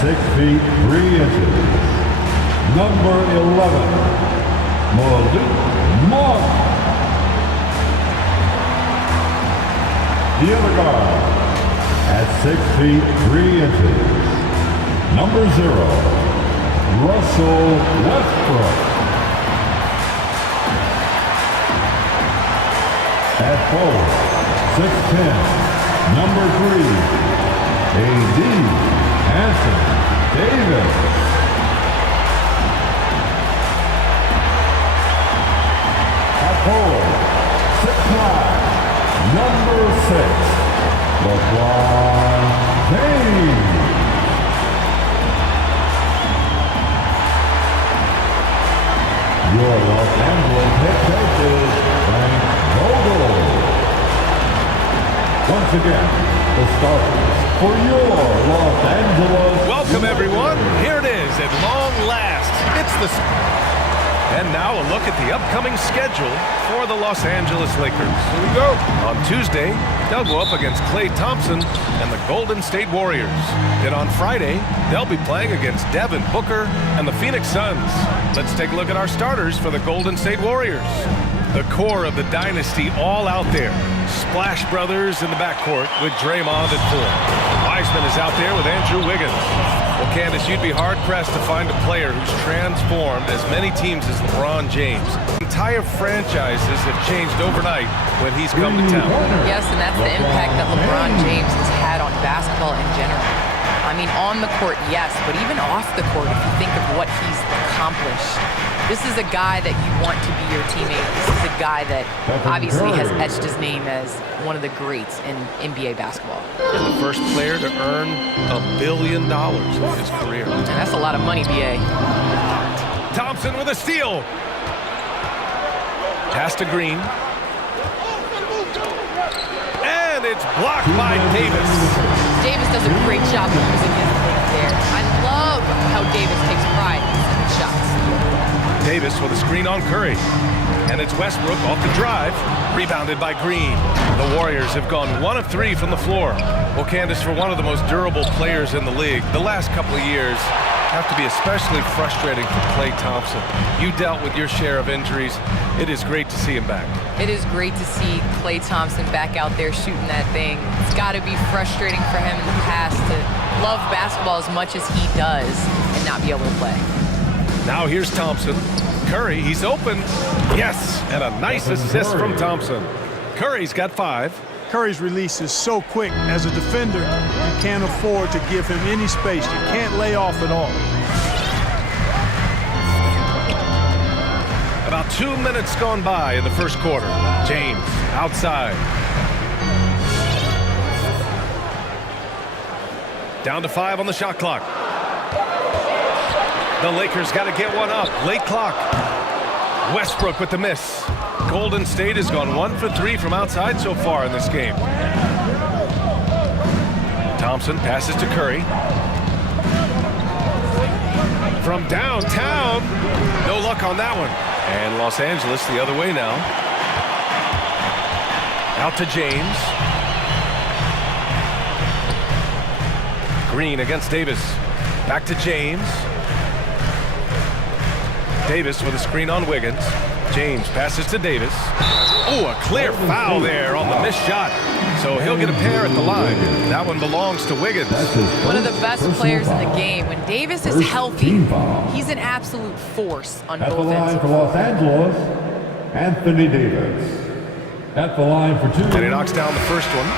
6 feet 3 inches, number 11, Malik Monk. The other guard, at 6 feet 3 inches, number 0, Russell Westbrook. At forward, 6'10", number 3, A.D. Anthony Davis. At forward, 6'9", number 6, LeBron James. Your Los Angeles head coach is Frank Vogel. Once again, the starters for your Los Angeles. Welcome everyone. Here it is at long last. It's the... And now a look at the upcoming schedule for the Los Angeles Lakers. Here we go. On Tuesday, they'll go up against Klay Thompson and the Golden State Warriors. Then on Friday, they'll be playing against Devin Booker and the Phoenix Suns. Let's take a look at our starters for the Golden State Warriors. The core of the dynasty all out there. Splash Brothers in the backcourt with Draymond at 4. Wiseman is out there with Andrew Wiggins. Well, Candace, you'd be hard-pressed to find a player who's transformed as many teams as LeBron James. Entire franchises have changed overnight when he's come to town. Yes, and that's the impact that LeBron James has had on basketball in general. I mean, on the court, yes, but even off the court, if you think of what he's accomplished. This is a guy that you want to be your teammate. This is a guy that obviously has etched his name as one of the greats in NBA basketball. And the first player to earn $1 billion in his career. And that's a lot of money, B.A. Thompson with a steal. Pass to Green. And it's blocked by Davis. Davis does a great job of using his length there. I love how Davis takes pride in his shots. Davis with a screen on Curry. And it's Westbrook off the drive. Rebounded by Green. The Warriors have gone 1 of 3 from the floor. Well, Candace, for one of the most durable players in the league, the last couple of years have to be especially frustrating for Klay Thompson. You dealt with your share of injuries. It is great to see him back. It is great to see Klay Thompson back out there shooting that thing. It's got to be frustrating for him in the past to love basketball as much as he does and not be able to play. Now here's Thompson. Curry, he's open. Yes, and a nice assist from Thompson. Curry's got 5. Curry's release is so quick. As a defender, you can't afford to give him any space. You can't lay off at all. About 2 minutes gone by in the first quarter. James outside. Down to 5 on the shot clock. The Lakers got to get one up. Late clock. Westbrook with the miss. Golden State has gone 1 for 3 from outside so far in this game. Thompson passes to Curry. From downtown. No luck on that one. And Los Angeles the other way now. Out to James. Green against Davis. Back to James. Davis with a screen on Wiggins. James passes to Davis. Oh, a clear foul there on the missed shot. So he'll get a pair at the line. That one belongs to Wiggins. One of the best players in the game. When Davis is healthy, he's an absolute force on both ends. At the line for Los Angeles, Anthony Davis. At the line for 2. And he knocks down the first one.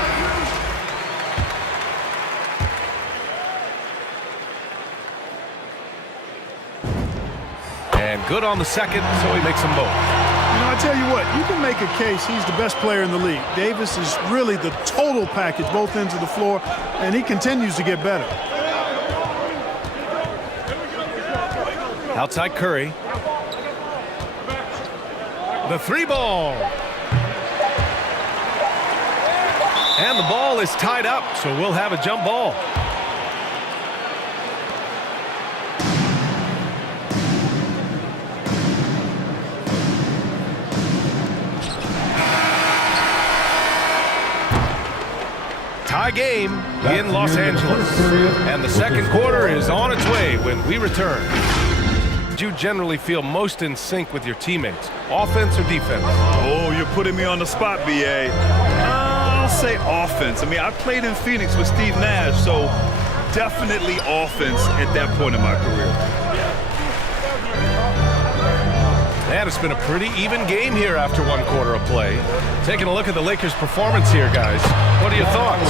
And good on the second, so he makes them both. You know, I tell you what, you can make a case he's the best player in the league. Davis is really the total package, both ends of the floor, and he continues to get better. Outside Curry. The 3 ball. And the ball is tied up, so we'll have a jump ball. Tie game. in Los Angeles. And the second quarter is on its way when we return. Do you generally feel most in sync with your teammates, offense or defense? Oh, you're putting me on the spot, BA. I'll say offense. I mean, I played in Phoenix with Steve Nash, so definitely offense at that point in my career. And it's been a pretty even game here after one quarter of play. Taking a look at the Lakers' performance here, guys. What are your thoughts?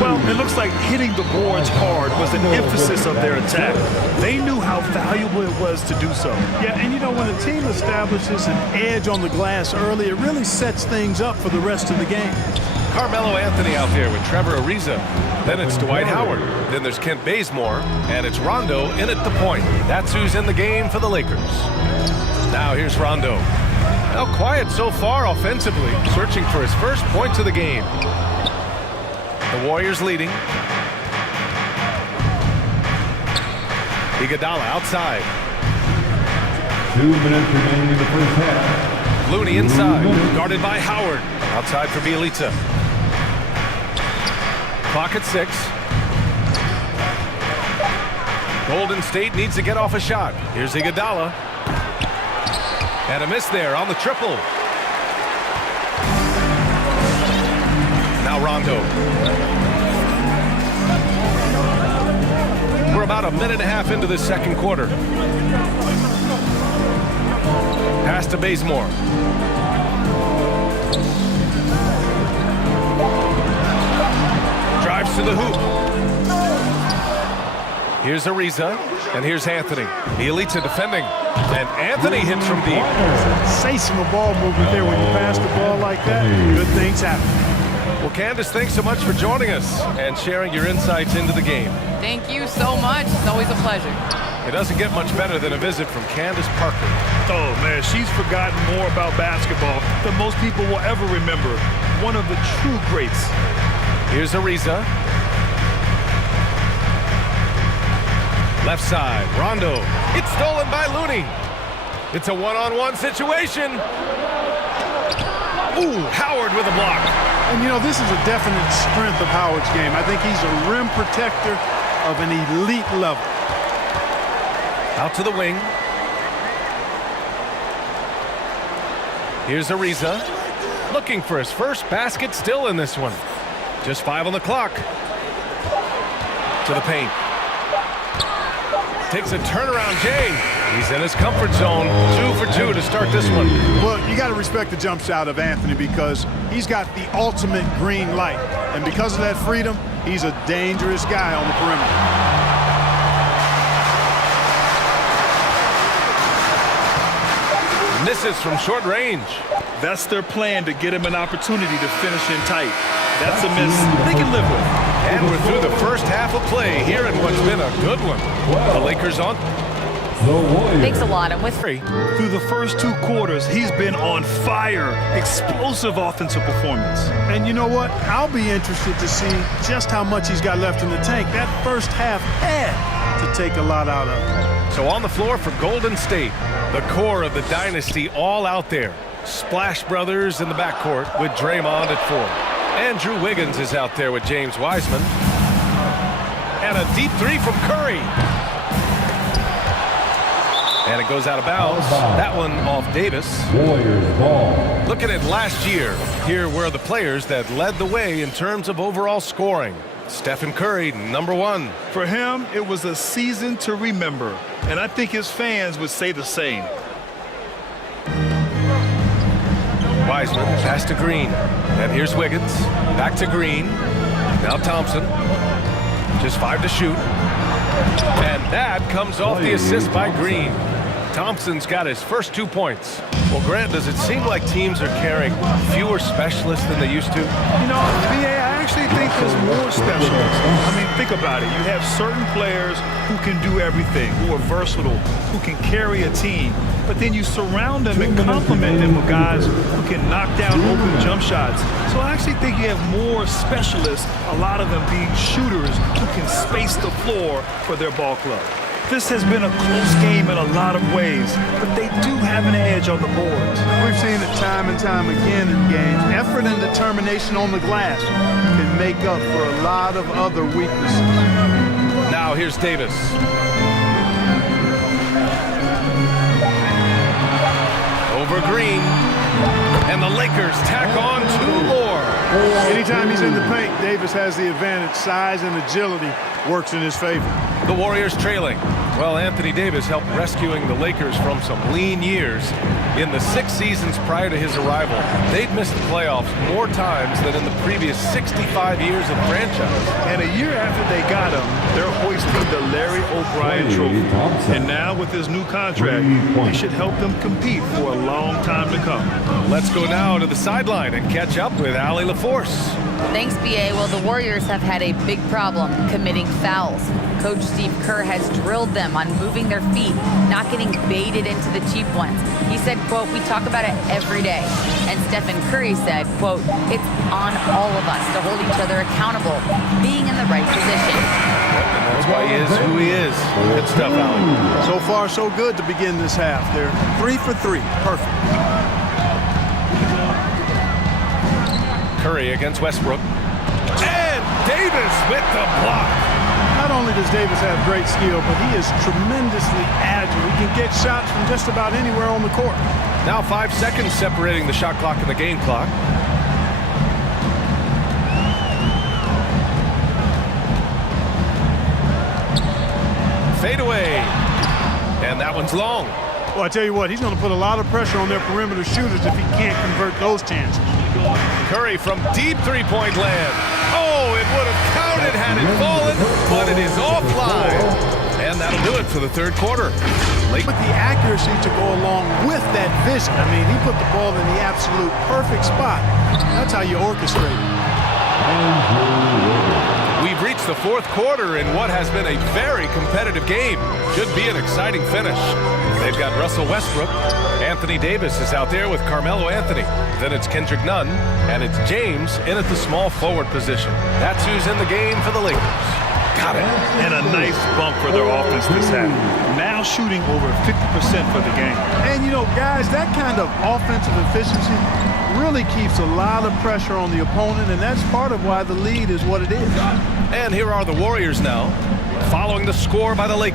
Well, it looks like hitting the boards hard was an emphasis of their attack. They knew how valuable it was to do so. Yeah, and you know, when a team establishes an edge on the glass early, it really sets things up for the rest of the game. Carmelo Anthony out there with Trevor Ariza. Then it's Dwight Howard. Then there's Kent Bazemore. And it's Rondo in at the point. That's who's in the game for the Lakers. Now here's Rondo. Now quiet so far offensively, searching for his first points of the game. The Warriors leading. Iguodala outside. 2 minutes remaining in the first half. Looney inside, guarded by Howard. Outside for Bielitsa. Clock at 6. Golden State needs to get off a shot. Here's Iguodala. And a miss there on the triple. Now Rondo. We're about a minute and a half into this second quarter. Pass to Bazemore. Drives to the hoop. Here's Ariza, and here's Anthony. Bielitsa defending, and Anthony hits from deep. Sensational ball movement there. When you pass the ball like that, good things happen. Well, Candace, thanks so much for joining us and sharing your insights into the game. Thank you so much. It's always a pleasure. It doesn't get much better than a visit from Candace Parker. Oh, man, she's forgotten more about basketball than most people will ever remember. One of the true greats. Here's Ariza. Left side, Rondo. It's stolen by Looney. It's a one-on-one situation. Ooh, Howard with a block. And, you know, this is a definite strength of Howard's game. I think he's a rim protector of an elite level. Out to the wing. Here's Ariza. Looking for his first basket still in this one. Just 5 on the clock. To the paint. Takes a turnaround, Jay. He's in his comfort zone. 2 for 2 to start this one. Well, you got to respect the jump shot of Anthony because he's got the ultimate green light. And because of that freedom, he's a dangerous guy on the perimeter. Misses from short range. That's their plan, to get him an opportunity to finish in tight. That's a miss they can live with. And we're through the first half of play here in what's been a good one. The Lakers on. Thanks a lot. I'm with Through the first 2 quarters, he's been on fire. Explosive offensive performance. And you know what? I'll be interested to see just how much he's got left in the tank. That first half had to take a lot out of him. So on the floor for Golden State, the core of the dynasty all out there. Splash Brothers in the backcourt with Draymond at 4. Andrew Wiggins is out there with James Wiseman. And a deep 3 from Curry. And it goes out of bounds. That one off Davis. Warriors ball. Looking at last year, here were the players that led the way in terms of overall scoring. Stephen Curry, number 1. For him, it was a season to remember. And I think his fans would say the same. Wiseman, pass to Green. And here's Wiggins. Back to Green. Now Thompson. Just 5 to shoot. And that comes off the assist by Green. Thompson's got his first 2 points. Well, Grant, does it seem like teams are carrying fewer specialists than they used to? You know, BA, I actually think there's more specialists. I mean, think about it. You have certain players who can do everything, who are versatile, who can carry a team. But then you surround them and complement them with guys who can knock down open jump shots. So I actually think you have more specialists, a lot of them being shooters who can space the floor for their ball club. This has been a close game in a lot of ways, but they do have an edge on the boards. We've seen it time and time again in games. Effort and determination on the glass can make up for a lot of other weaknesses. Now here's Davis. Over Green. And the Lakers tack on 2 more. Anytime he's in the paint, Davis has the advantage. Size and agility works in his favor. The Warriors trailing. Well, Anthony Davis helped rescuing the Lakers from some lean years. In the 6 seasons prior to his arrival, they'd missed the playoffs more times than in the previous 65 years of franchise. And a year after they got him, they're hoisting the Larry O'Brien trophy. And now with his new contract, he should help them compete for a long time to come. Let's go now to the sideline and catch up with Allie LaForce. Thanks, B.A. Well, the Warriors have had a big problem committing fouls. Coach Steve Kerr has drilled them on moving their feet, not getting baited into the cheap ones. He said, quote, "We talk about it every day." And Stephen Curry said, quote, "It's on all of us to hold each other accountable, being in the right position." And that's why he is who he is. Good stuff, Allie. So far, so good to begin this half. They're 3 for 3. Perfect. Curry against Westbrook. And Davis with the block. Not only does Davis have great skill, but he is tremendously agile. He can get shots from just about anywhere on the court. Now 5 seconds separating the shot clock and the game clock. Fade away. And that one's long. Well, I tell you what, he's going to put a lot of pressure on their perimeter shooters if he can't convert those chances. Curry from deep three-point land. Oh, it would have counted had it fallen, but it is offline. And that'll do it for the third quarter. With the accuracy to go along with that vision. I mean, he put the ball in the absolute perfect spot. That's how you orchestrate it. We've reached the fourth quarter in what has been a very competitive game. Should be an exciting finish. They've got Russell Westbrook. Anthony Davis is out there with Carmelo Anthony. Then it's Kendrick Nunn, and it's James in at the small forward position. That's who's in the game for the Lakers. Got it. And a nice bump for their offense this half. Now shooting over 50% for the game. And, you know, guys, that kind of offensive efficiency really keeps a lot of pressure on the opponent, and that's part of why the lead is what it is. And here are the Warriors now, following the score by the Lakers.